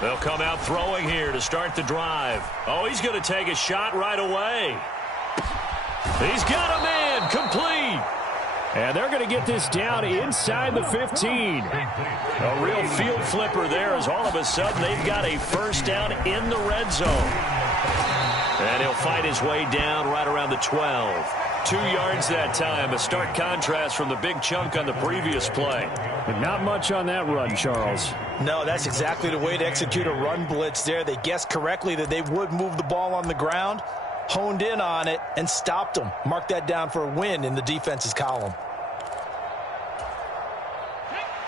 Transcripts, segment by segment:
They'll come out throwing here to start the drive. Oh, he's going to take a shot right away. He's got a man, complete. And they're going to get this down inside the 15. A real field flipper there as all of a sudden they've got a first down in the red zone. And he'll fight his way down right around the 12. 2 yards that time, a stark contrast from the big chunk on the previous play. But not much on that run, Charles. No, that's exactly the way to execute a run blitz there. They guessed correctly that they would move the ball on the ground, honed in on it, and stopped them. Mark that down for a win in the defense's column.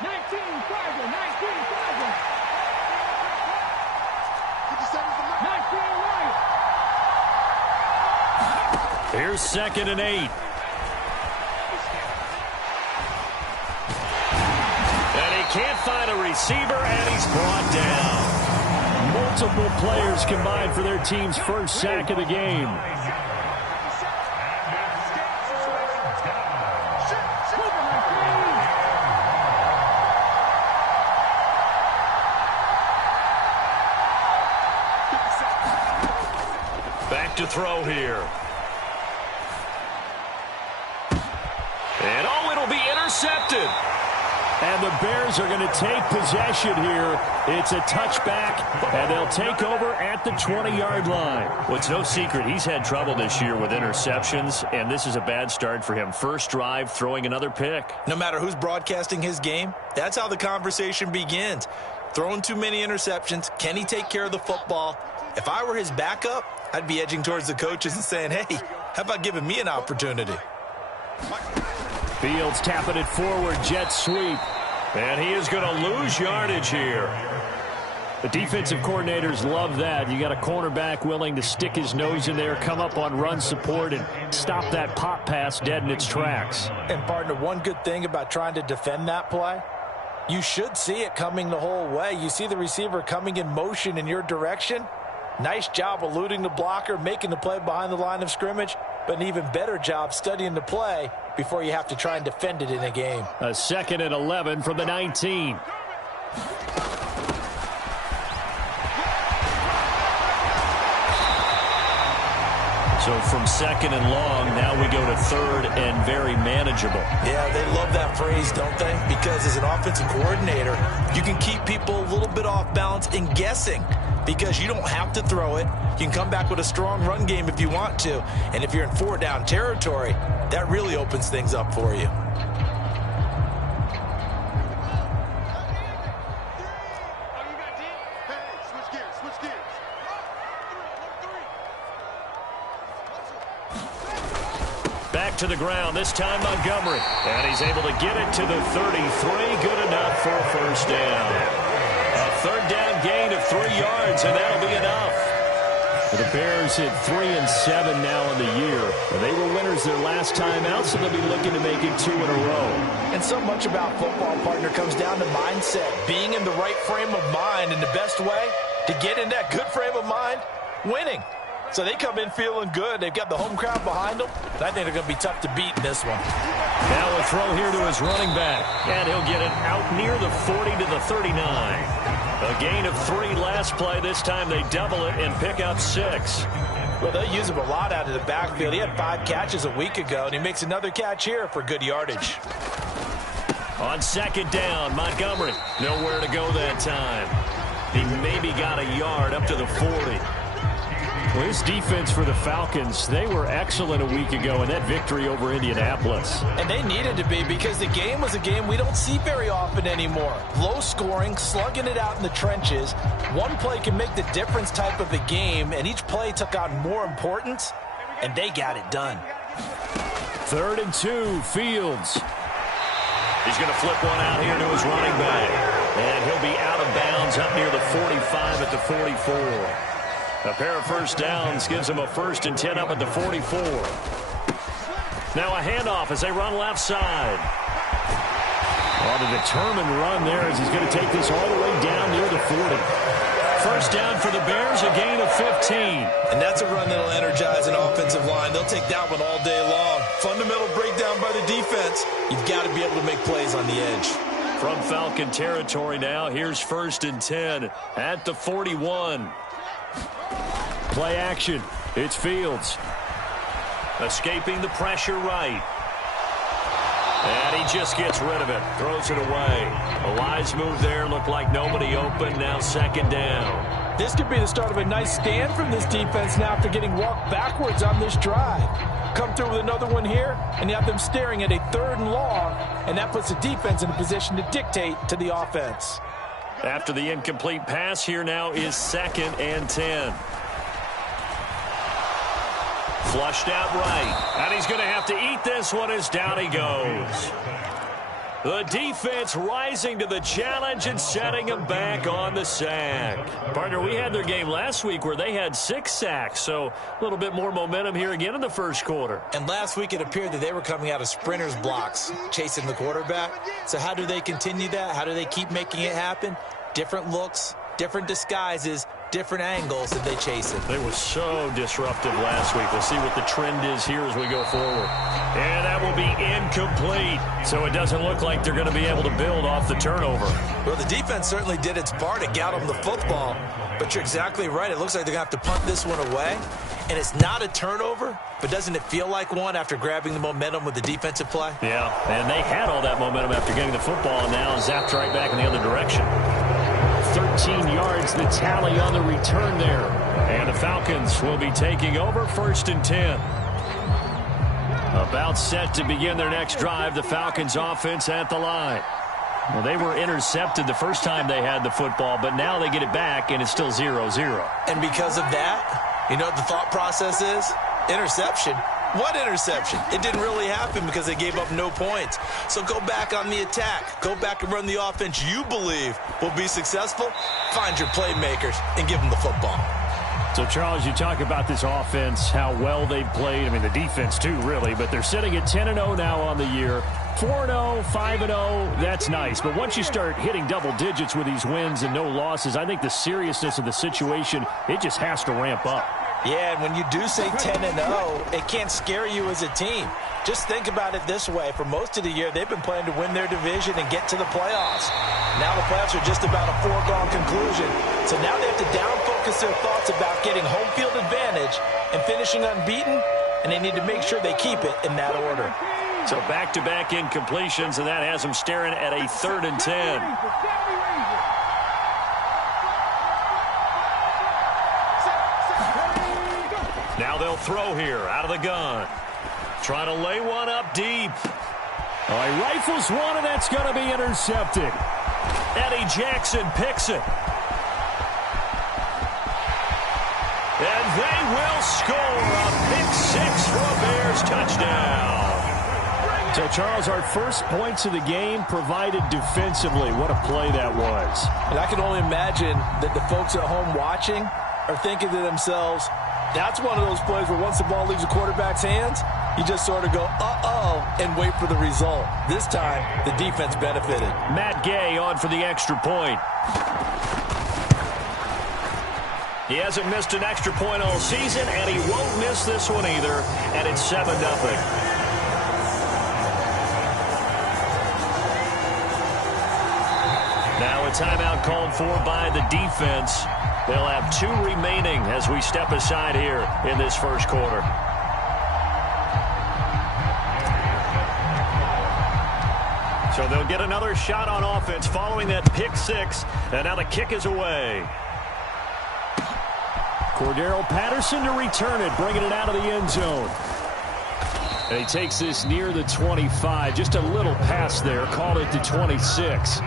19, Tiger, 19, Tiger. 19 right. Here's 2nd and 8. And he can't find a receiver, and he's brought down. Multiple players combined for their team's first sack of the game. Back to throw here. And oh, it'll be intercepted. And the Bears are going to take possession here. It's a touchback, and they'll take over at the 20-yard line. Well, it's no secret he's had trouble this year with interceptions, and this is a bad start for him. First drive, throwing another pick. No matter who's broadcasting his game, that's how the conversation begins. Throwing too many interceptions, can he take care of the football? If I were his backup, I'd be edging towards the coaches and saying, hey, how about giving me an opportunity? Fields tapping it forward, jet sweep. And he is going to lose yardage here. The defensive coordinators love that. You got a cornerback willing to stick his nose in there, come up on run support, and stop that pop pass dead in its tracks. And, partner, one good thing about trying to defend that play, you should see it coming the whole way. You see the receiver coming in motion in your direction. Nice job eluding the blocker, making the play behind the line of scrimmage, but an even better job studying the play before you have to try and defend it in a game. A 2nd and 11 from the 19. So from 2nd and long, now we go to 3rd and very manageable. Yeah, they love that phrase, don't they? Because as an offensive coordinator, you can keep people a little bit off balance and guessing because you don't have to throw it. You can come back with a strong run game if you want to. And if you're in 4-down territory, that really opens things up for you. Back to the ground, this time Montgomery. And he's able to get it to the 33. Good enough for a first down. A 3rd down gain of 3 yards, and that'll be enough. The Bears hit 3-7 now in the year. They were winners their last time out, so they'll be looking to make it 2 in a row. And so much about football, partner, comes down to mindset. Being in the right frame of mind, and the best way to get in that good frame of mind, winning. So they come in feeling good. They've got the home crowd behind them. And I think they're going to be tough to beat in this one. Now a throw here to his running back. And he'll get it out near the 40 to the 39. A gain of 3 last play. This time they double it and pick up 6. Well, they'll use him a lot out of the backfield. He had 5 catches a week ago, and he makes another catch here for good yardage. On 2nd down, Montgomery. Nowhere to go that time. He maybe got a yard up to the 40. Well, his defense for the Falcons, they were excellent a week ago in that victory over Indianapolis. And they needed to be because the game was a game we don't see very often anymore. Low scoring, slugging it out in the trenches. One play can make the difference type of a game, and each play took on more importance, and they got it done. 3rd and 2, Fields. He's going to flip one out here to his running back. And he'll be out of bounds up near the 45 at the 44. A pair of first downs gives him a 1st and 10 up at the 44. Now a handoff as they run left side. On a determined run there as he's going to take this all the way down near the 40. First down for the Bears, a gain of 15. And that's a run that'll energize an offensive line. They'll take that one all day long. Fundamental breakdown by the defense. You've got to be able to make plays on the edge. From Falcon territory now, here's 1st and 10 at the 41. Play action. It's Fields. Escaping the pressure right. And he just gets rid of it. Throws it away. A wise move there. Looked like nobody open. Now 2nd down. This could be the start of a nice stand from this defense now after getting walked backwards on this drive. Come through with another one here, and you have them staring at a 3rd and long, and that puts the defense in a position to dictate to the offense. After the incomplete pass, here now is 2nd and 10. Flushed out right. And he's going to have to eat this one as down he goes. The defense rising to the challenge and setting him back on the sack. Partner, we had their game last week where they had 6 sacks, so a little bit more momentum here again in the first quarter. And last week it appeared that they were coming out of sprinters blocks, chasing the quarterback. So how do they continue that? How do they keep making it happen? Different looks, different disguises, different angles that they chase it. They were so disruptive last week. We'll see what the trend is here as we go forward. And that will be incomplete. So it doesn't look like they're going to be able to build off the turnover. Well, the defense certainly did its part to get them the football. But you're exactly right. It looks like they're going to have to punt this one away. And it's not a turnover, but doesn't it feel like one after grabbing the momentum with the defensive play? Yeah, and they had all that momentum after getting the football, and now zapped right back in the other direction. 13 yards, the tally on the return there. And the Falcons will be taking over 1st and 10. About set to begin their next drive, the Falcons offense at the line. Well, they were intercepted the first time they had the football, but now they get it back, and it's still 0-0. And because of that, you know what the thought process is? Interception. What interception? It didn't really happen because they gave up no points. So go back on the attack. Go back and run the offense you believe will be successful. Find your playmakers and give them the football. So, Charles, you talk about this offense, how well they've played. I mean, the defense, too, really. But they're sitting at 10-0 now on the year. 4-0, 5-0, that's nice. But once you start hitting double digits with these wins and no losses, I think the seriousness of the situation, it just has to ramp up. Yeah, and when you do say 10-0, it can't scare you as a team. Just think about it this way. For most of the year, they've been playing to win their division and get to the playoffs. Now the playoffs are just about a foregone conclusion. So now they have to down-focus their thoughts about getting home field advantage and finishing unbeaten, and they need to make sure they keep it in that order. So back-to-back incompletions, and that has them staring at a 3rd and 10. Now they'll throw here out of the gun. Trying to lay one up deep. Oh, he rifles one, and that's going to be intercepted. Eddie Jackson picks it. And they will score a pick 6 for a Bears touchdown. So, Charles, our first points of the game provided defensively. What a play that was. And I can only imagine that the folks at home watching are thinking to themselves, that's one of those plays where once the ball leaves the quarterback's hands, you just sort of go, uh-oh, and wait for the result. This time, the defense benefited. Matt Gay on for the extra point. He hasn't missed an extra point all season, and he won't miss this one either, and it's 7-0. Now a timeout called for by the defense. They'll have 2 remaining as we step aside here in this first quarter. So they'll get another shot on offense following that pick 6, and now the kick is away. Cordero Patterson to return it, bringing it out of the end zone. And he takes this near the 25, just a little pass there, call it the 26.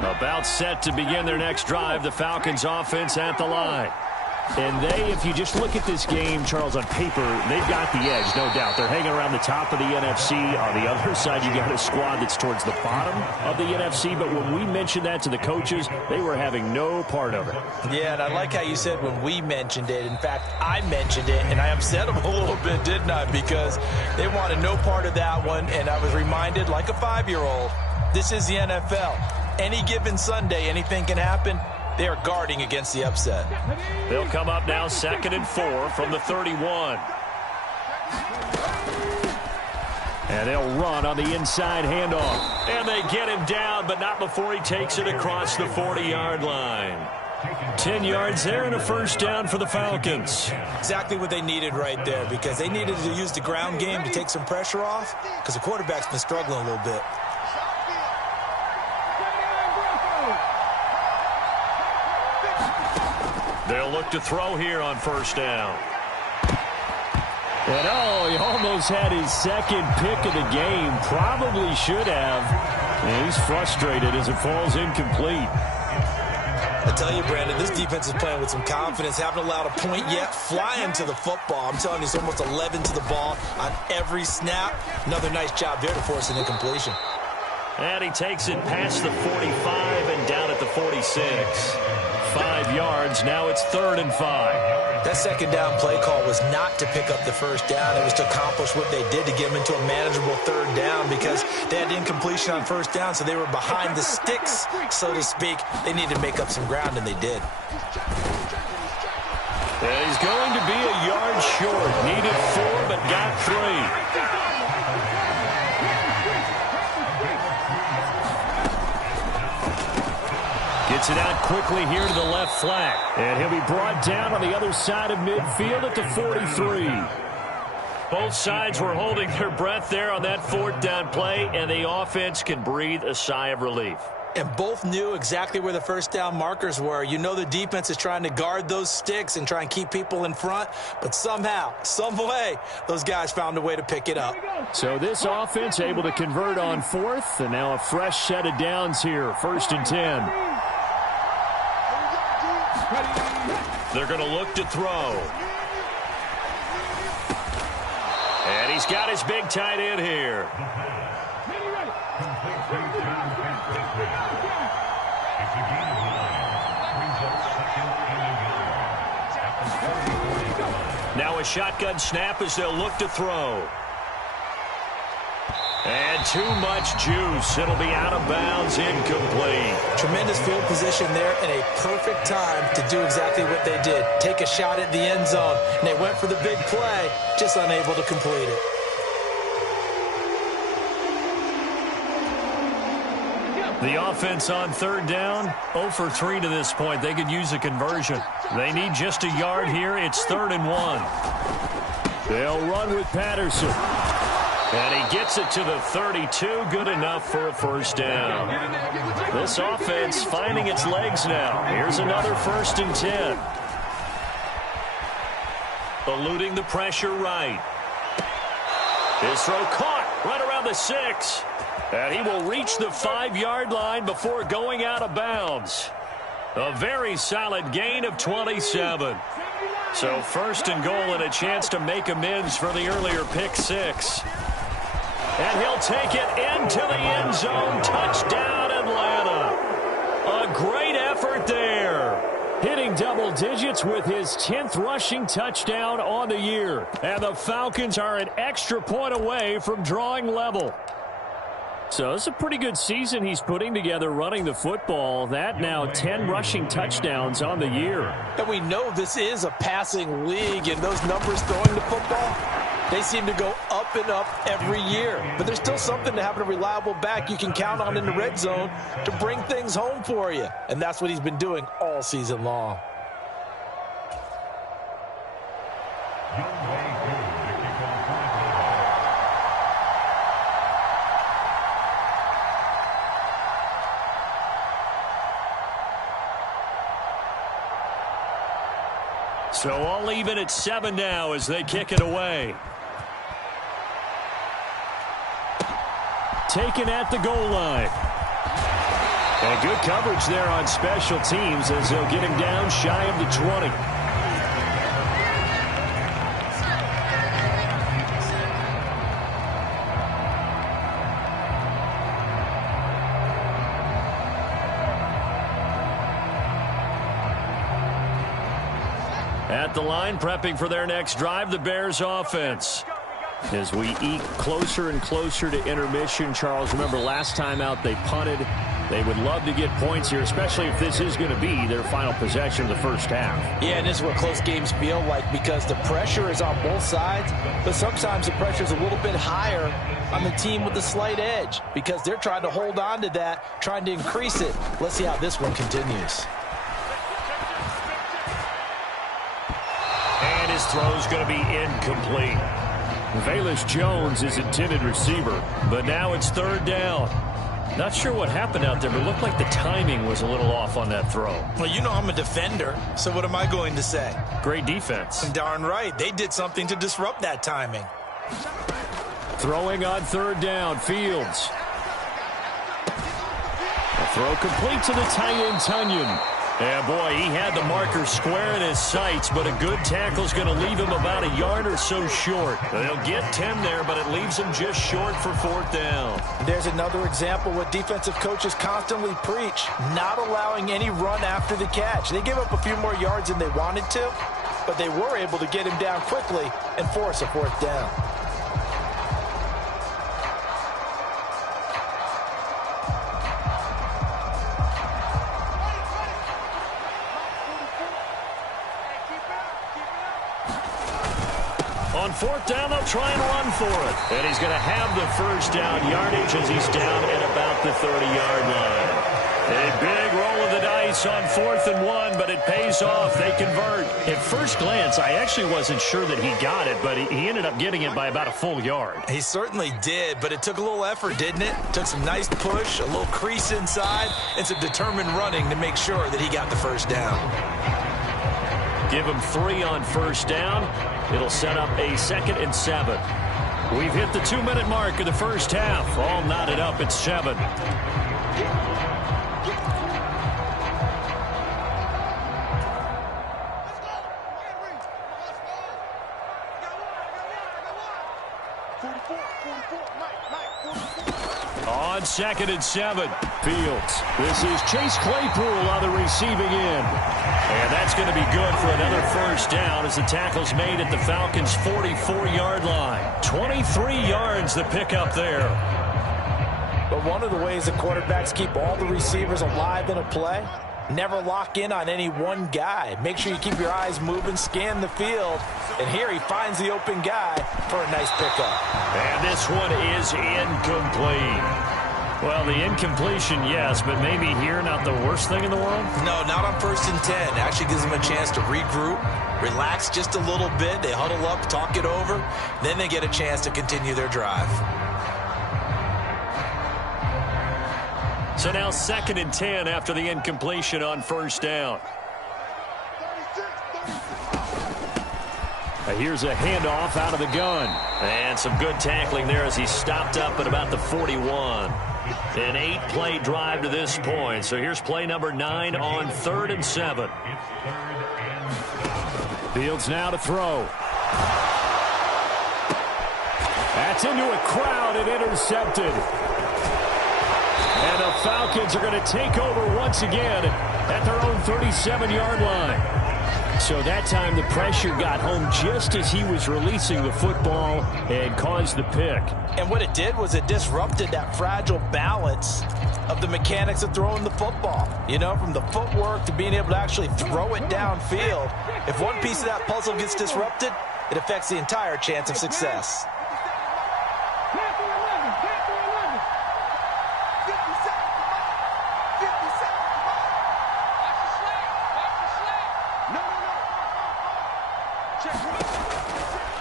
About set to begin their next drive, the Falcons offense at the line. And they, if you just look at this game, Charles, on paper, they've got the edge, no doubt. They're hanging around the top of the NFC. On the other side, you got a squad that's towards the bottom of the NFC. But when we mentioned that to the coaches, they were having no part of it. Yeah, and I like how you said when we mentioned it. In fact, I mentioned it, and I upset them a little bit, didn't I? Because they wanted no part of that one, and I was reminded, like a 5-year-old, this is the NFL. Any given Sunday, anything can happen. They are guarding against the upset. They'll come up now 2nd and 4 from the 31. And they'll run on the inside handoff. And they get him down, but not before he takes it across the 40-yard line. 10 yards there and a first down for the Falcons. Exactly what they needed right there, because they needed to use the ground game to take some pressure off, because the quarterback's been struggling a little bit. They'll look to throw here on first down. And he almost had his second pick of the game. Probably should have. And he's frustrated as it falls incomplete. I tell you, Brandon, this defense is playing with some confidence. Haven't allowed a point yet. Flying to the football. I'm telling you, it's almost 11 to the ball on every snap. Another nice job there to force an incompletion. And he takes it past the 45 and down at the 46. 5 yards. Now it's 3rd and 5. That second down play call was not to pick up the first down. It was to accomplish what they did to get them into a manageable 3rd down, because they had incompletion on first down, so they were behind the sticks, so to speak. They needed to make up some ground, and they did. And he's going to be a yard short. Needed 4, but got 3. Gets it out quickly here to the left flat. And he'll be brought down on the other side of midfield at the 43. Both sides were holding their breath there on that 4th down play, and the offense can breathe a sigh of relief. And both knew exactly where the first down markers were. You know the defense is trying to guard those sticks and try and keep people in front, but somehow, some way, those guys found a way to pick it up. So this offense able to convert on 4th, and now a fresh set of downs here, 1st and 10. They're going to look to throw. And he's got his big tight end here. Now a shotgun snap as they'll look to throw. And too much juice. It'll be out of bounds, incomplete. Tremendous field position there and a perfect time to do exactly what they did. Take a shot at the end zone. And they went for the big play, just unable to complete it. The offense on 3rd down, 0 for 3 to this point. They could use a conversion. They need just a yard here. It's 3rd and 1. They'll run with Patterson. And he gets it to the 32. Good enough for a first down. This offense finding its legs now. Here's another 1st and 10. Eluding the pressure right. His throw caught right around the 6. And he will reach the 5-yard line before going out of bounds. A very solid gain of 27. So 1st and goal and a chance to make amends for the earlier pick 6. And he'll take it into the end zone. Touchdown, Atlanta. A great effort there. Hitting double digits with his 10th rushing touchdown on the year. And the Falcons are an extra point away from drawing level. So it's a pretty good season he's putting together running the football. That now 10 rushing touchdowns on the year. And we know this is a passing league, and those numbers throwing the football, they seem to go up and up every year. But there's still something to having a reliable back you can count on in the red zone to bring things home for you. And that's what he's been doing all season long. So all even at 7 now as they kick it away. Taken at the goal line. And good coverage there on special teams as they'll get him down shy of the 20. At the line, prepping for their next drive, the Bears offense. As we eke closer and closer to intermission, Charles, remember last time out they punted. They would love to get points here, especially if this is going to be their final possession of the first half. Yeah, and this is what close games feel like because the pressure is on both sides, but sometimes the pressure is a little bit higher on the team with the slight edge because they're trying to hold on to that, trying to increase it. Let's see how this one continues. And his throw is going to be incomplete. Velus Jones is intended receiver, but now it's third down. Not sure what happened out there, but it looked like the timing was a little off on that throw. Well, you know I'm a defender, so what am I going to say? Great defense. Darn right. They did something to disrupt that timing. Throwing on third down, Fields. A throw complete to the tight end, Tunyon. Yeah, boy, he had the marker square in his sights, but a good tackle is going to leave him about a yard or so short. They'll get 10 there, but it leaves him just short for fourth down. There's another example what defensive coaches constantly preach, not allowing any run after the catch. They gave up a few more yards than they wanted to, but they were able to get him down quickly and force a fourth down. On fourth down, they'll try and run for it. And he's going to have the first down yardage as he's down at about the 30-yard line. A big roll of the dice on 4th and 1, but it pays off. They convert. At first glance, I actually wasn't sure that he got it, but he ended up getting it by about a full yard. He certainly did, but it took a little effort, didn't it? Took some nice push, a little crease inside, and some determined running to make sure that he got the first down. Give him 3 on first down. It'll set up a 2nd and 7. We've hit the 2-minute mark of the first half. All knotted up at 7. On 2nd and 7. Fields. This is Chase Claypool on the receiving end. And that's going to be good for another first down as the tackle's made at the Falcons' 44-yard line. 23 yards the pickup there. But one of the ways the quarterbacks keep all the receivers alive in a play, never lock in on any one guy. Make sure you keep your eyes moving, scan the field. And here he finds the open guy for a nice pickup. And this one is incomplete. Well, the incompletion, yes, but maybe here not the worst thing in the world? No, not on 1st and 10. Actually gives them a chance to regroup, relax just a little bit. They huddle up, talk it over. Then they get a chance to continue their drive. So now 2nd and 10 after the incompletion on first down. Here's a handoff out of the gun. And some good tackling there as he stopped up at about the 41. An 8-play drive to this point. So here's play number 9 on 3rd and 7. Fields now to throw. That's into a crowd and intercepted. And the Falcons are going to take over once again at their own 37-yard line. So that time the pressure got home just as he was releasing the football and caused the pick. And what it did was it disrupted that fragile balance of the mechanics of throwing the football. You know, from the footwork to being able to actually throw it downfield. If one piece of that puzzle gets disrupted, it affects the entire chance of success.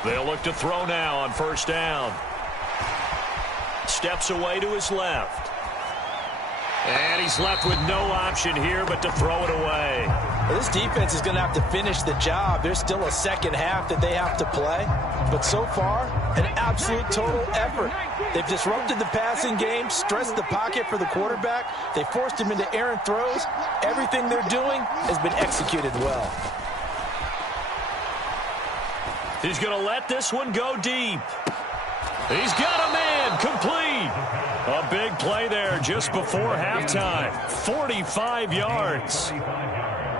They'll look to throw now on first down. Steps away to his left. And he's left with no option here but to throw it away. Well, this defense is going to have to finish the job. There's still a second half that they have to play. But so far, an absolute total effort. They've disrupted the passing game, stressed the pocket for the quarterback. They forced him into errant throws. Everything they're doing has been executed well. He's going to let this one go deep. He's got a man complete. A big play there just before halftime. 45 yards.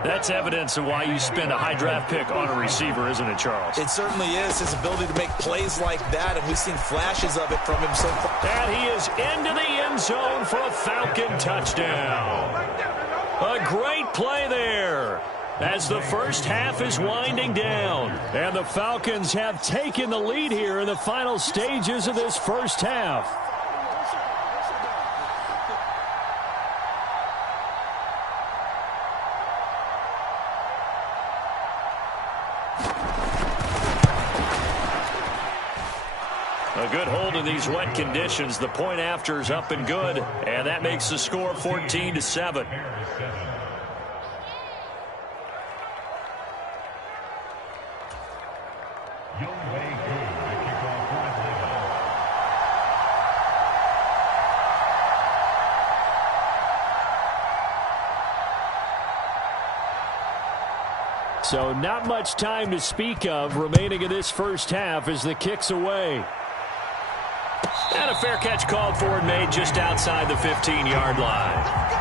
That's evidence of why you spend a high draft pick on a receiver, isn't it, Charles? It certainly is, his ability to make plays like that, and we've seen flashes of it from him so far. And he is into the end zone for a Falcon touchdown. A great play there as the first half is winding down. And the Falcons have taken the lead here in the final stages of this first half. A good hold in these wet conditions. The point after is up and good, and that makes the score 14-7. So not much time to speak of remaining in this first half as the kick's away. And a fair catch called for and made just outside the 15-yard line.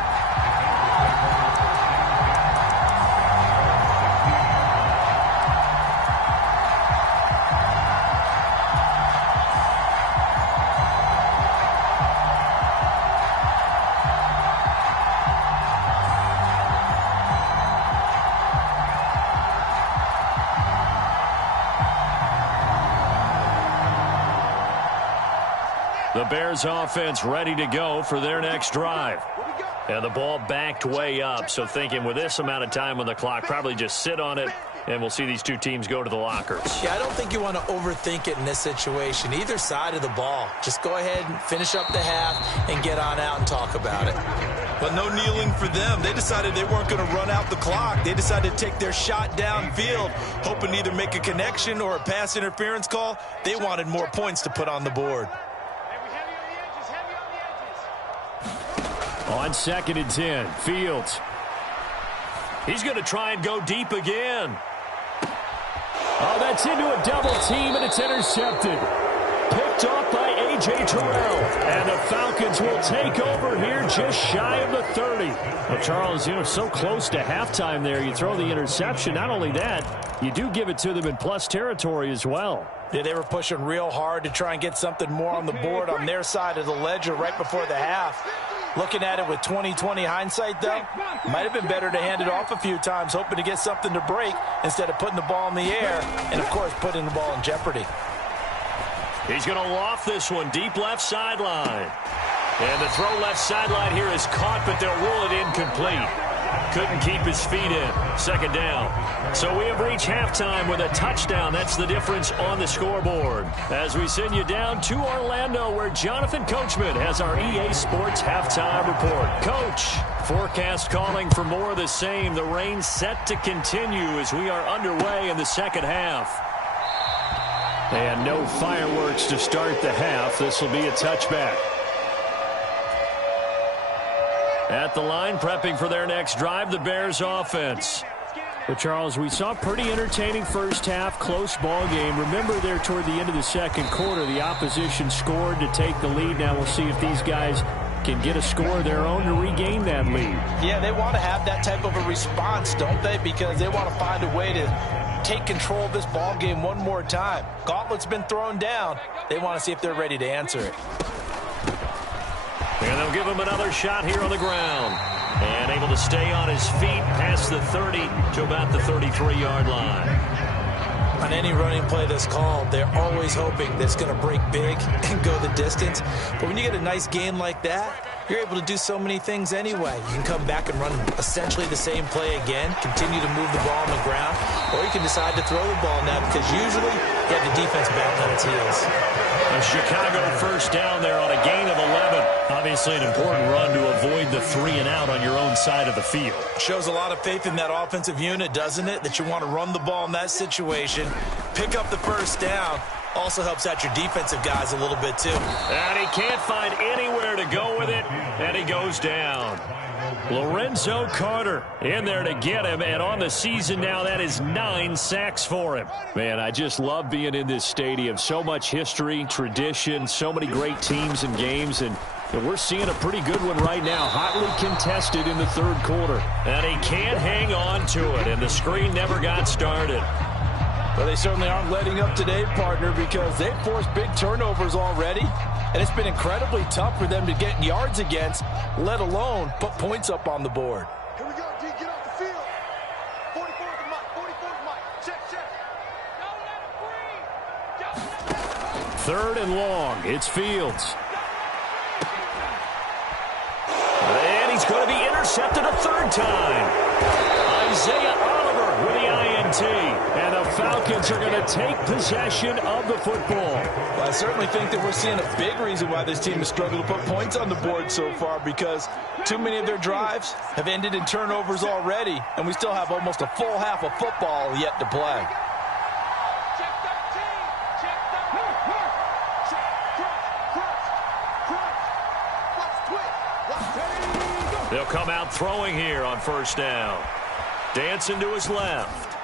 The Bears offense ready to go for their next drive. And the ball backed way up, so thinking with this amount of time on the clock, probably just sit on it, and we'll see these two teams go to the lockers. Yeah, I don't think you want to overthink it in this situation. Either side of the ball. Just go ahead and finish up the half and get on out and talk about it. But no kneeling for them. They decided they weren't going to run out the clock. They decided to take their shot downfield, hoping to either make a connection or a pass interference call. They wanted more points to put on the board. On 2nd and 10, Fields. He's going to try and go deep again. Oh, that's into a double team, and it's intercepted. Picked off by A.J. Terrell. And the Falcons will take over here just shy of the 30. Well, Charles, so close to halftime there. You throw the interception. Not only that, you do give it to them in plus territory as well. Yeah, they were pushing real hard to try and get something more on the board on their side of the ledger right before the half. Looking at it with 20/20 hindsight, though, might have been better to hand it off a few times, hoping to get something to break instead of putting the ball in the air and, of course, putting the ball in jeopardy. He's going to loft this one deep left sideline. And the throw left sideline here is caught, but they'll rule it incomplete. Couldn't keep his feet in. 2nd down. So we have reached halftime with a touchdown. That's the difference on the scoreboard. As we send you down to Orlando, where Jonathan Coachman has our EA Sports halftime report. Coach, forecast calling for more of the same. The rain set to continue as we are underway in the second half. And no fireworks to start the half. This will be a touchback. At the line, prepping for their next drive, the Bears offense. Well, Charles, we saw a pretty entertaining first half, close ball game. Remember there toward the end of the second quarter, the opposition scored to take the lead. Now we'll see if these guys can get a score of their own to regain that lead. Yeah, they want to have that type of a response, don't they? Because they want to find a way to take control of this ball game one more time. Gauntlet's been thrown down. They want to see if they're ready to answer it. And they'll give him another shot here on the ground. And able to stay on his feet past the 30 to about the 33-yard line. On any running play that's called, they're always hoping that it's going to break big and go the distance. But when you get a nice gain like that, you're able to do so many things anyway. You can come back and run essentially the same play again, continue to move the ball on the ground, or you can decide to throw the ball now because usually you have the defense back on its heels. A Chicago first down there on a gain of 11. Obviously an important run to avoid the 3-and-out on your own side of the field. Shows a lot of faith in that offensive unit, doesn't it? That you want to run the ball in that situation, pick up the first down. Also helps out your defensive guys a little bit too. And he can't find anywhere to go with it, and he goes down. Lorenzo Carter in there to get him, and on the season now, that is 9 sacks for him. Man, I just love being in this stadium. So much history, tradition, so many great teams and games, and And we're seeing a pretty good one right now, hotly contested in the third quarter. And he can't hang on to it, and the screen never got started. Well, they certainly aren't letting up today, partner, because they've forced big turnovers already, and it's been incredibly tough for them to get yards against, let alone put points up on the board. Here we go, D. Get off the field. 44 is the mic. 44 is the mic. Check. Don't let him breathe. Don't let him breathe. Third and long. It's Fields. And he's going to be intercepted a third time. Isaiah Oliver with the INT. And the Falcons are going to take possession of the football. Well, I certainly think that we're seeing a big reason why this team has struggled to put points on the board so far, because too many of their drives have ended in turnovers already, and we still have almost a full half of football yet to play. Check 13. Check 13. Watch twitch. They'll come out throwing here on first down. Dancing to his left.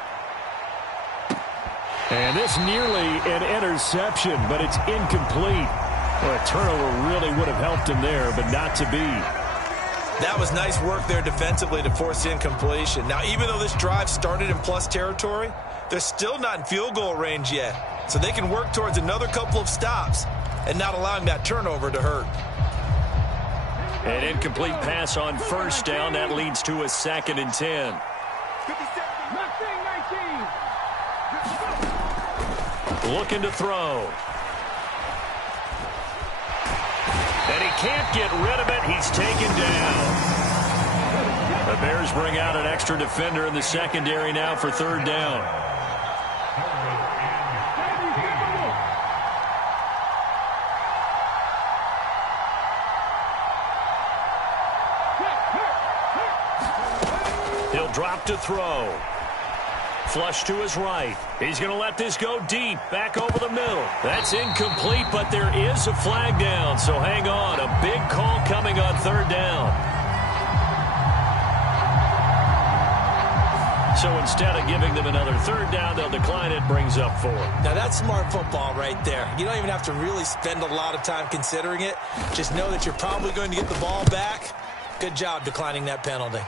And this nearly an interception, but it's incomplete. Well, a turnover really would have helped him there, but not to be. That was nice work there defensively to force incompletion. Now, even though this drive started in plus territory, they're still not in field goal range yet. So they can work towards another couple of stops and not allowing that turnover to hurt. An incomplete pass on first down. That leads to a 2nd and 10. 19. Looking to throw. And he can't get rid of it. He's taken down. The Bears bring out an extra defender in the secondary now for third down. He'll drop to throw. Flush to his right. He's going to let this go deep. Back over the middle. That's incomplete, but there is a flag down. So hang on. A big call coming on third down. So instead of giving them another third down, they'll decline it. Brings up 4. Now, that's smart football right there. You don't even have to really spend a lot of time considering it. Just know that you're probably going to get the ball back. Good job declining that penalty.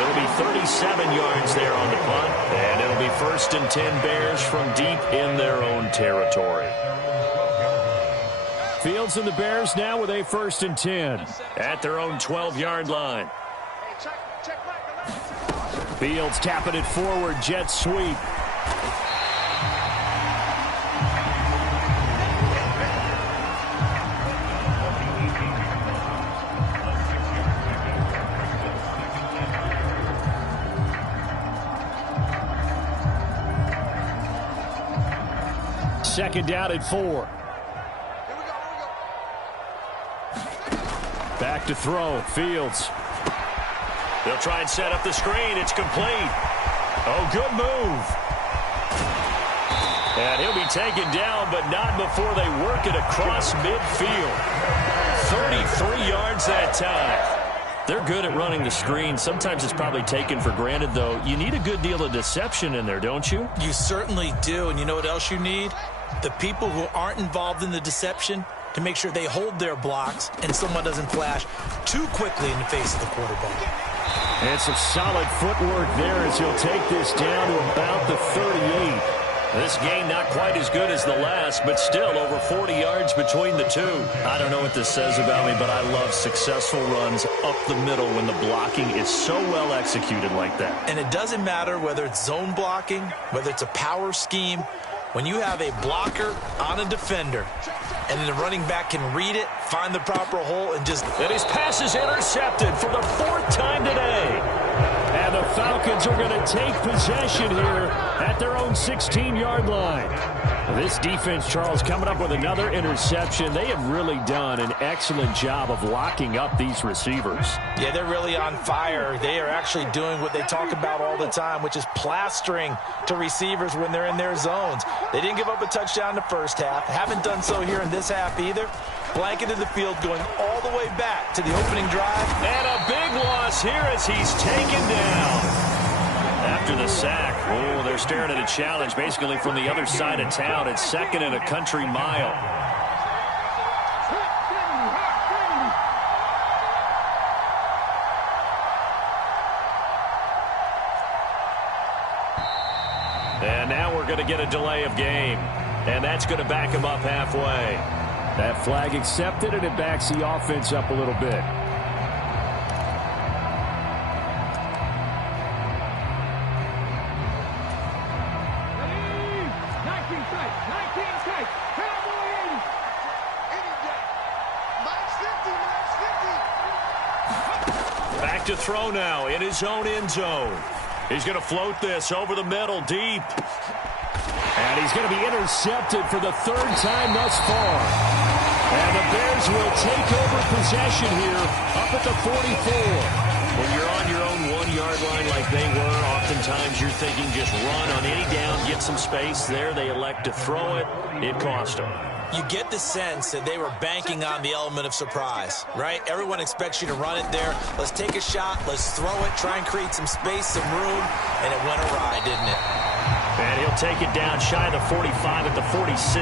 It'll be 37 yards there on the punt, and it'll be 1st and 10 Bears from deep in their own territory. Fields and the Bears now with a 1st and 10. At their own 12-yard line. Fields tapping it forward, jet sweep. Second down at 4. Back to throw. Fields. They'll try and set up the screen. It's complete. Oh, good move. And he'll be taken down, but not before they work it across midfield. 33 yards that time. They're good at running the screen. Sometimes it's probably taken for granted, though. You need a good deal of deception in there, don't you? You certainly do. And you know what else you need? The people who aren't involved in the deception to make sure they hold their blocks and someone doesn't flash too quickly in the face of the quarterback. And some solid footwork there as he'll take this down to about the 38. This game not quite as good as the last, but still over 40 yards between the two. I don't know what this says about me, but I love successful runs up the middle when the blocking is so well executed like that. And it doesn't matter whether it's zone blocking, whether it's a power scheme. When you have a blocker on a defender and then the running back can read it, find the proper hole, and just... And his pass is intercepted for the 4th time today. And the Falcons are going to take possession here at their own 16-yard line. This defense, Charles, coming up with another interception. They have really done an excellent job of locking up these receivers. Yeah, they're really on fire. They are actually doing what they talk about all the time, which is plastering to receivers when they're in their zones. They didn't give up a touchdown in the first half. Haven't done so here in this half either. Blanketed the field going all the way back to the opening drive. And a big loss here as he's taken down. After the sack, they're staring at a challenge basically from the other side of town. It's 2nd and a country mile. And now we're going to get a delay of game. And that's going to back him up halfway. That flag accepted, and it backs the offense up a little bit. Back to throw now in his own end zone. He's going to float this over the middle, deep. And he's going to be intercepted for the third time thus far. And the Bears will take over possession here up at the 44. When you're on your own 1-yard line like they were, oftentimes you're thinking just run on any down, get some space. There they elect to throw it. It cost them. You get the sense that they were banking on the element of surprise, right? Everyone expects you to run it there. Let's take a shot. Let's throw it. Try and create some space, some room. And it went awry, didn't it? And he'll take it down shy of the 45 at the 46.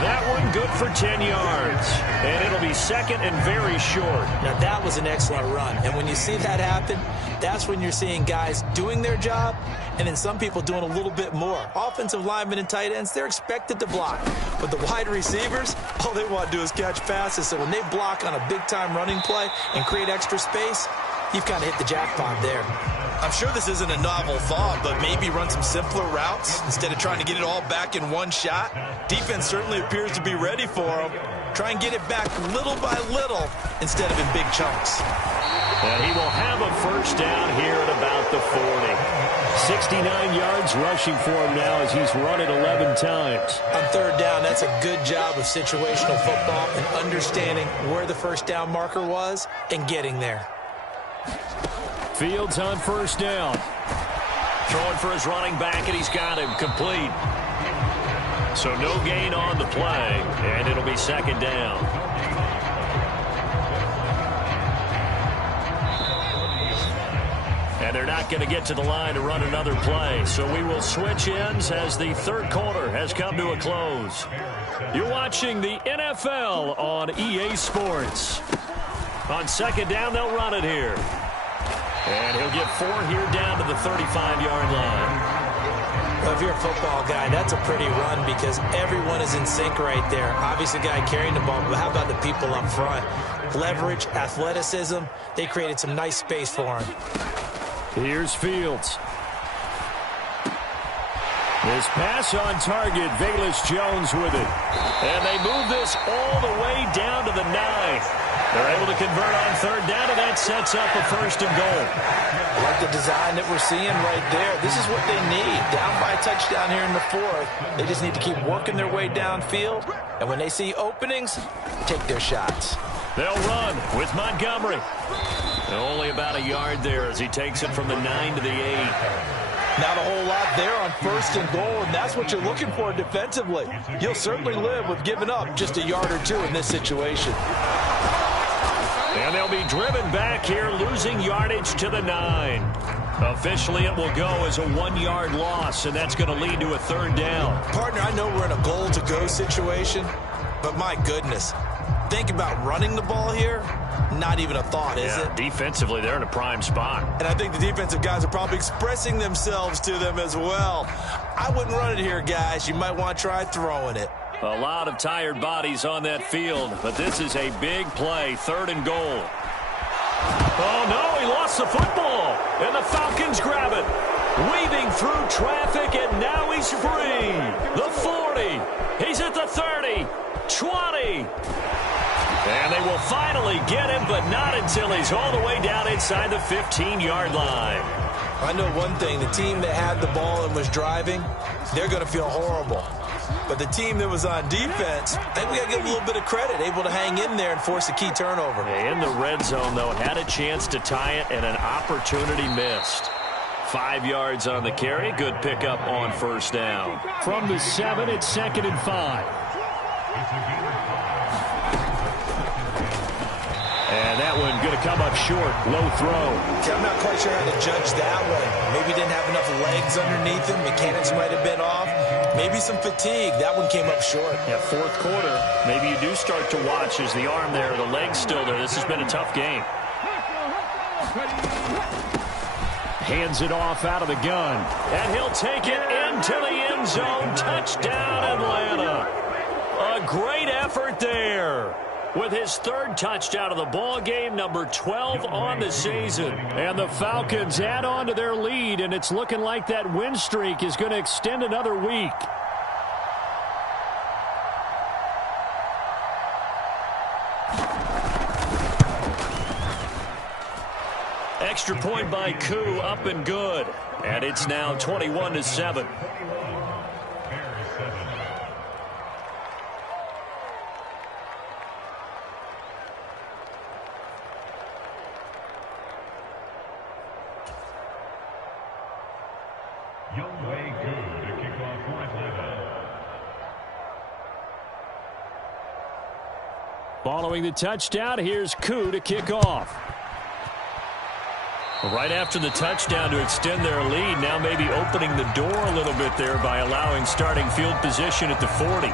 That one good for 10 yards. And it'll be second and very short. Now, that was an excellent run. And when you see that happen, that's when you're seeing guys doing their job and then some people doing a little bit more. Offensive linemen and tight ends, they're expected to block. But the wide receivers, all they want to do is catch passes. So when they block on a big-time running play and create extra space, you've kind of hit the jackpot there. I'm sure this isn't a novel thought, but maybe run some simpler routes instead of trying to get it all back in one shot. Defense certainly appears to be ready for them. Try and get it back little by little instead of in big chunks. And he will have a first down here at about the 40. 69 yards rushing for him now as he's run it 11 times. On third down, that's a good job of situational football and understanding where the first down marker was and getting there. Fields on first down. Throwing for his running back, and he's got him complete. So no gain on the play, and it'll be second down. And they're not going to get to the line to run another play. So we will switch ends as the third quarter has come to a close. You're watching the NFL on EA Sports. On second down, they'll run it here. And he'll get 4 here down to the 35-yard line. Well, if you're a football guy, that's a pretty run because everyone is in sync right there. Obviously, the guy carrying the ball, but how about the people up front? Leverage, athleticism, they created some nice space for him. Here's Fields. His pass on target, Velus Jones with it. And they move this all the way down to the 9. They're able to convert on third down, and that sets up a first and goal. I like the design that we're seeing right there. This is what they need. Down by a touchdown here in the 4th. They just need to keep working their way downfield. And when they see openings, take their shots. They'll run with Montgomery. And only about a yard there as he takes it from the 9 to the 8. Not a whole lot there on first and goal, and that's what you're looking for defensively. You'll certainly live with giving up just a yard or two in this situation. And they'll be driven back here, losing yardage to the 9. Officially, it will go as a 1-yard loss, and that's going to lead to a third down. Partner, I know we're in a goal-to-go situation, but my goodness, think about running the ball here. Not even a thought, is it? Defensively, they're in a prime spot. And I think the defensive guys are probably expressing themselves to them as well. I wouldn't run it here, guys. You might want to try throwing it. A lot of tired bodies on that field, but this is a big play, third and goal. Oh, no, he lost the football, and the Falcons grab it. Weaving through traffic, and now he's free. The 40, he's at the 30, 20. And they will finally get him, but not until he's all the way down inside the 15-yard line. I know one thing, the team that had the ball and was driving, they're going to feel horrible. But the team that was on defense, I think we got to give a little bit of credit, able to hang in there and force a key turnover. In the red zone, though, had a chance to tie it and an opportunity missed. 5 yards on the carry. Good pickup on first down. From the 7, it's second and 5. And that one going to come up short. Low throw. See, I'm not quite sure how to judge that one. Maybe didn't have enough legs underneath him. Mechanics might have been off. Maybe some fatigue. That one came up short. Yeah, fourth quarter. Maybe you do start to watch as the arm there, the leg's still there. This has been a tough game. Hands it off out of the gun. And he'll take it into the end zone. Touchdown, Atlanta. A great effort there. With his third touchdown of the ball game, number 12 on the season. And the Falcons add on to their lead, and it's looking like that win streak is going to extend another week. Extra point by Koo, up and good. And it's now 21-7. Following the touchdown, here's Koo to kick off. Right after the touchdown to extend their lead, now maybe opening the door a little bit there by allowing starting field position at the 40.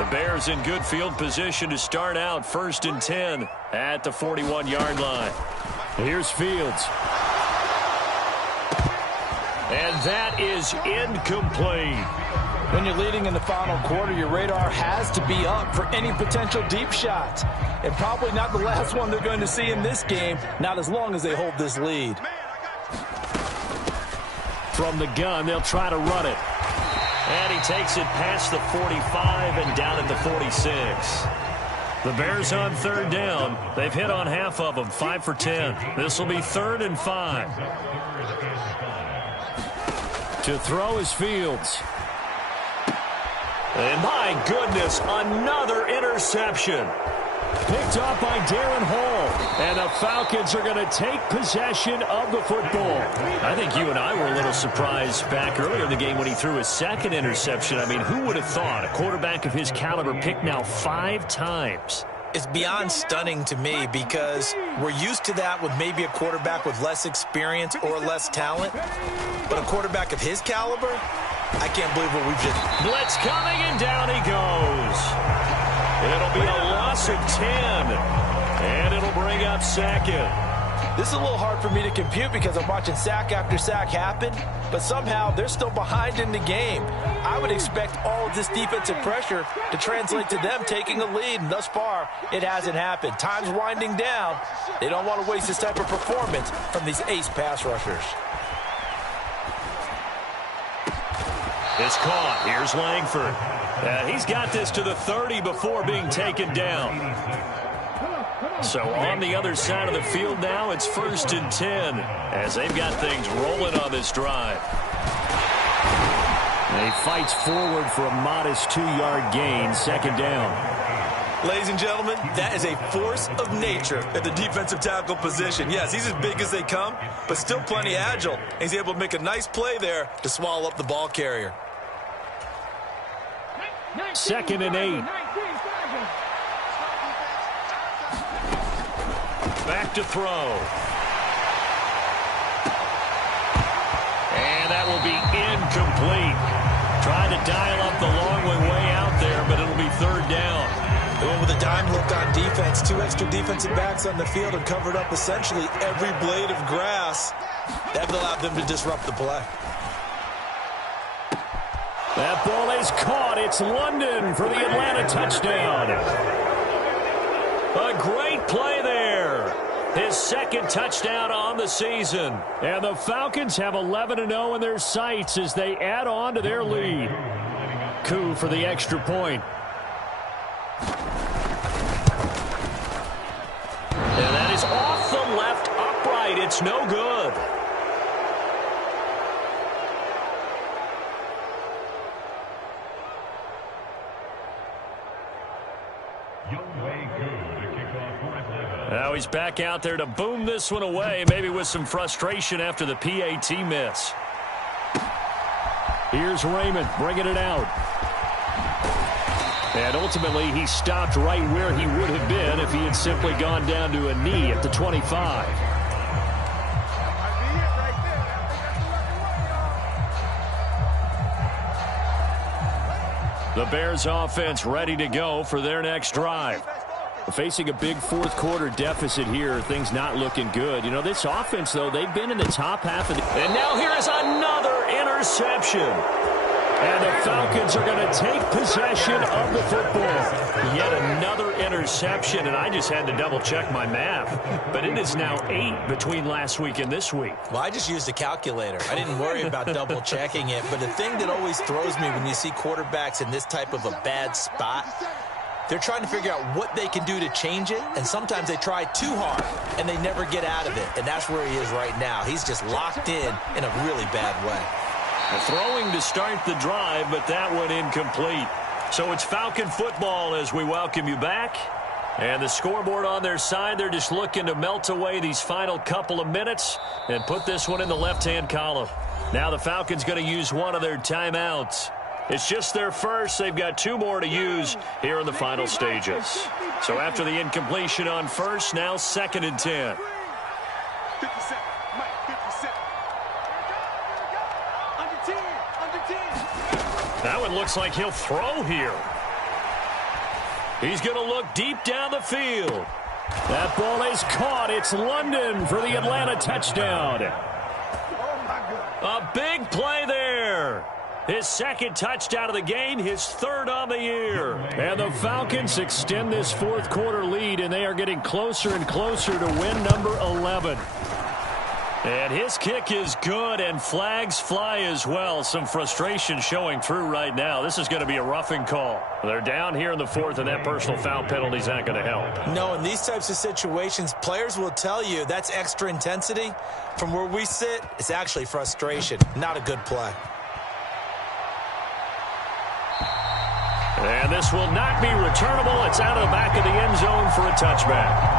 The Bears in good field position to start out 1st and 10 at the 41-yard line. Here's Fields. And that is incomplete. When you're leading in the final quarter, your radar has to be up for any potential deep shots. And probably not the last one they're going to see in this game, not as long as they hold this lead. From the gun, they'll try to run it. And he takes it past the 45 and down at the 46. The Bears on 3rd down. They've hit on half of them, 5 for 10. This will be 3rd and 5. To throw is Fields. And my goodness, another interception. Picked off by Darren Hall. And the Falcons are going to take possession of the football. I think you and I were a little surprised back earlier in the game when he threw his second interception. I mean, who would have thought a quarterback of his caliber picked now 5 times? It's beyond stunning to me because we're used to that with maybe a quarterback with less experience or less talent. But a quarterback of his caliber, I can't believe what we've just... Blitz coming, and down he goes. It'll be a loss of 10, and it'll bring up 2nd. This is a little hard for me to compute because I'm watching sack after sack happen, but somehow they're still behind in the game. I would expect all of this defensive pressure to translate to them taking a lead, and thus far, it hasn't happened. Time's winding down. They don't want to waste this type of performance from these ace pass rushers. It's caught. Here's Langford. He's got this to the 30 before being taken down. So on the other side of the field now, it's 1st and 10 as they've got things rolling on this drive. And he fights forward for a modest 2-yard gain, 2nd down. Ladies and gentlemen, that is a force of nature at the defensive tackle position. Yes, he's as big as they come, but still plenty agile. He's able to make a nice play there to swallow up the ball carrier. 2nd and 8. Back to throw. And that will be incomplete. Trying to dial up the long way out there, but it'll be 3rd down. Going with a dime look on defense. 2 extra defensive backs on the field and covered up essentially every blade of grass. That allowed them to disrupt the play. That ball is caught. It's London for the Atlanta touchdown. A great play there. His 2nd touchdown on the season. And the Falcons have 11-0 in their sights as they add on to their lead. Koo for the extra point. And that is off the left upright. It's no good. Now he's back out there to boom this one away, maybe with some frustration after the PAT miss. Here's Raymond bringing it out. And ultimately, he stopped right where he would have been if he had simply gone down to a knee at the 25. The Bears offense ready to go for their next drive. Facing a big fourth quarter deficit here, things not looking good. You know, this offense, though, they've been in the top half of the... And now here is another interception. And the Falcons are going to take possession of the football. Yet another interception, and I just had to double-check my math. But it is now 8 between last week and this week. Well, I just used a calculator. I didn't worry about double-checking it. But the thing that always throws me when you see quarterbacks in this type of a bad spot, they're trying to figure out what they can do to change it, and sometimes they try too hard, and they never get out of it. And that's where he is right now. He's just locked in a really bad way. Throwing to start the drive, but that one incomplete. So it's Falcon football as we welcome you back. And the scoreboard on their side, they're just looking to melt away these final couple of minutes and put this one in the left-hand column. Now the Falcons going to use one of their timeouts. It's just their first. They've got 2 more to use here in the final stages. So after the incompletion on first, now 2nd and 10. 57. Mike, 57. Under 10. That one looks like he'll throw here. He's going to look deep down the field. That ball is caught. It's London for the Atlanta touchdown. Oh, my God. A big play there. His 2nd touchdown of the game, his 3rd on the year. And the Falcons extend this fourth quarter lead, and they are getting closer and closer to win number 11. And his kick is good, and flags fly as well. Some frustration showing through right now. This is going to be a roughing call. They're down here in the 4th, and that personal foul penalty is not going to help. No, in these types of situations, players will tell you that's extra intensity. From where we sit, it's actually frustration. Not a good play. And this will not be returnable. It's out of the back of the end zone for a touchback.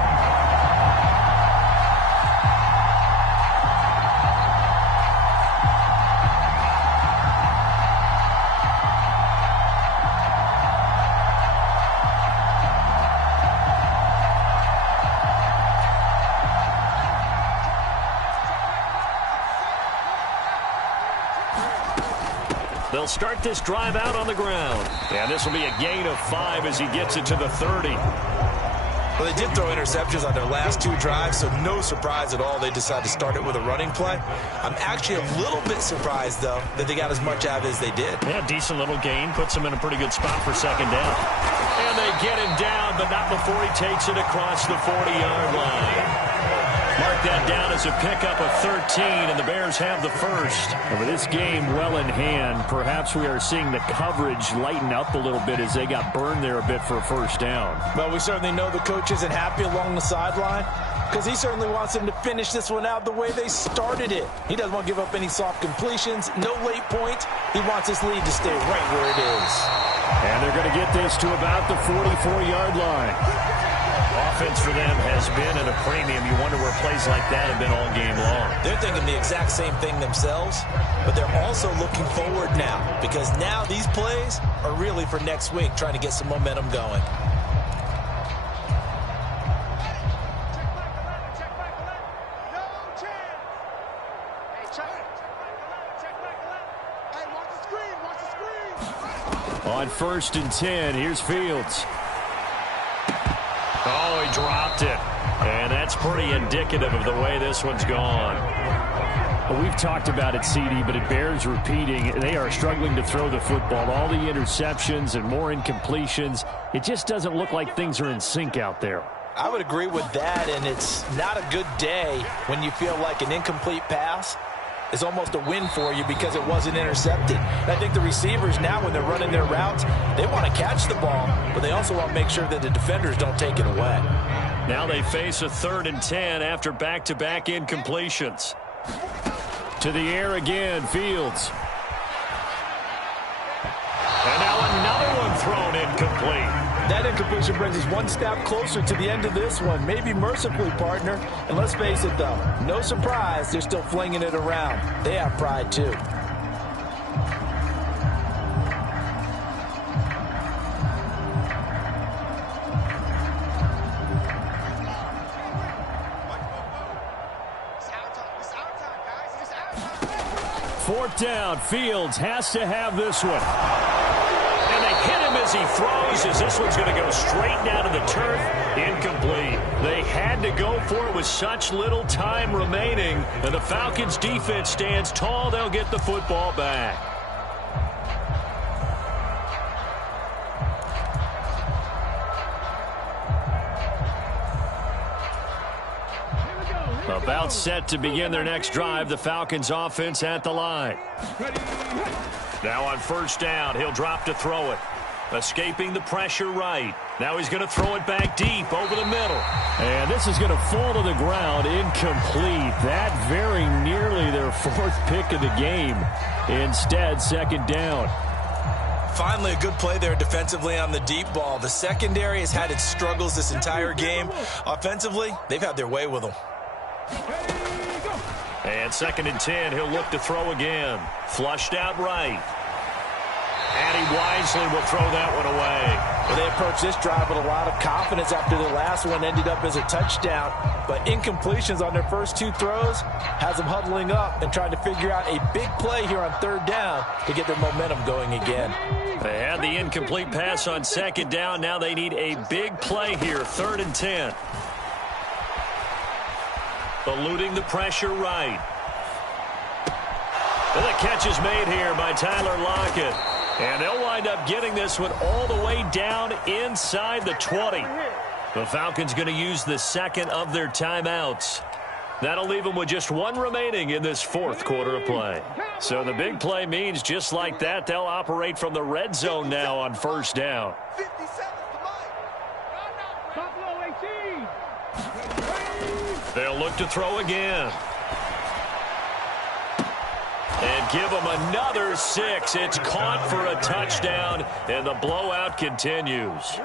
They'll start this drive out on the ground. And this will be a gain of 5 as he gets it to the 30. Well, they did throw interceptions on their last 2 drives, so no surprise at all they decided to start it with a running play. I'm actually a little bit surprised, though, that they got as much out of it as they did. Yeah, decent little gain. Puts them in a pretty good spot for 2nd down. And they get him down, but not before he takes it across the 40-yard line. Mark that down as a pickup of 13, and the Bears have the first. And with this game well in hand, perhaps we are seeing the coverage lighten up a little bit as they got burned there a bit for a first down. Well, we certainly know the coach isn't happy along the sideline because he certainly wants them to finish this one out the way they started it. He doesn't want to give up any soft completions, no late points. He wants his lead to stay right where it is. And they're going to get this to about the 44-yard line. Offense for them has been at a premium. You wonder where plays like that have been all game long. They're thinking the exact same thing themselves, but they're also looking forward now because now these plays are really for next week, trying to get some momentum going. Check back 11. No chance. Hey, check back 11. Hey, watch the screen. Watch the screen. On 1st and 10, here's Fields. Oh, he dropped it. And that's pretty indicative of the way this one's gone. Well, we've talked about it, CD, but it bears repeating. They are struggling to throw the football. All the interceptions and more incompletions. It just doesn't look like things are in sync out there. I would agree with that, and it's not a good day when you feel like an incomplete pass is almost a win for you because it wasn't intercepted. And I think the receivers now, when they're running their routes, they want to catch the ball, but they also want to make sure that the defenders don't take it away. Now they face a 3rd and 10 after back-to-back incompletions. To the air again, Fields. And now another one thrown incomplete. That incompletion brings us one step closer to the end of this one. Maybe mercifully, partner. And let's face it, though, no surprise, they're still flinging it around. They have pride, too. Fourth down, Fields has to have this one. And they hit as he throws, as this one's going to go straight down to the turf. Incomplete. They had to go for it with such little time remaining. And the Falcons defense stands tall. They'll get the football back. About set to begin their next drive. The Falcons offense at the line. Now on first down, he'll drop to throw it. Escaping the pressure right. Now he's going to throw it back deep over the middle. And this is going to fall to the ground, incomplete. That very nearly their fourth pick of the game. Instead, second down. Finally, a good play there defensively on the deep ball. The secondary has had its struggles this entire game. Offensively, they've had their way with them. And second and 10, he'll look to throw again. Flushed out right. And he wisely will throw that one away. Well, they approached this drive with a lot of confidence after the last one ended up as a touchdown. But incompletions on their first two throws has them huddling up and trying to figure out a big play here on third down to get their momentum going again. They had the incomplete pass on second down. Now they need a big play here, third and 10. Eluding the pressure right. And the catch is made here by Tyler Lockett. And they'll wind up getting this one all the way down inside the 20. The Falcons going to use the second of their timeouts. That'll leave them with just one remaining in this fourth quarter of play. So the big play means just like that, they'll operate from the red zone now on first down. 50 seconds to mine. Buffalo 18. They'll look to throw again. And give them another 6. It's caught for a touchdown, and the blowout continues.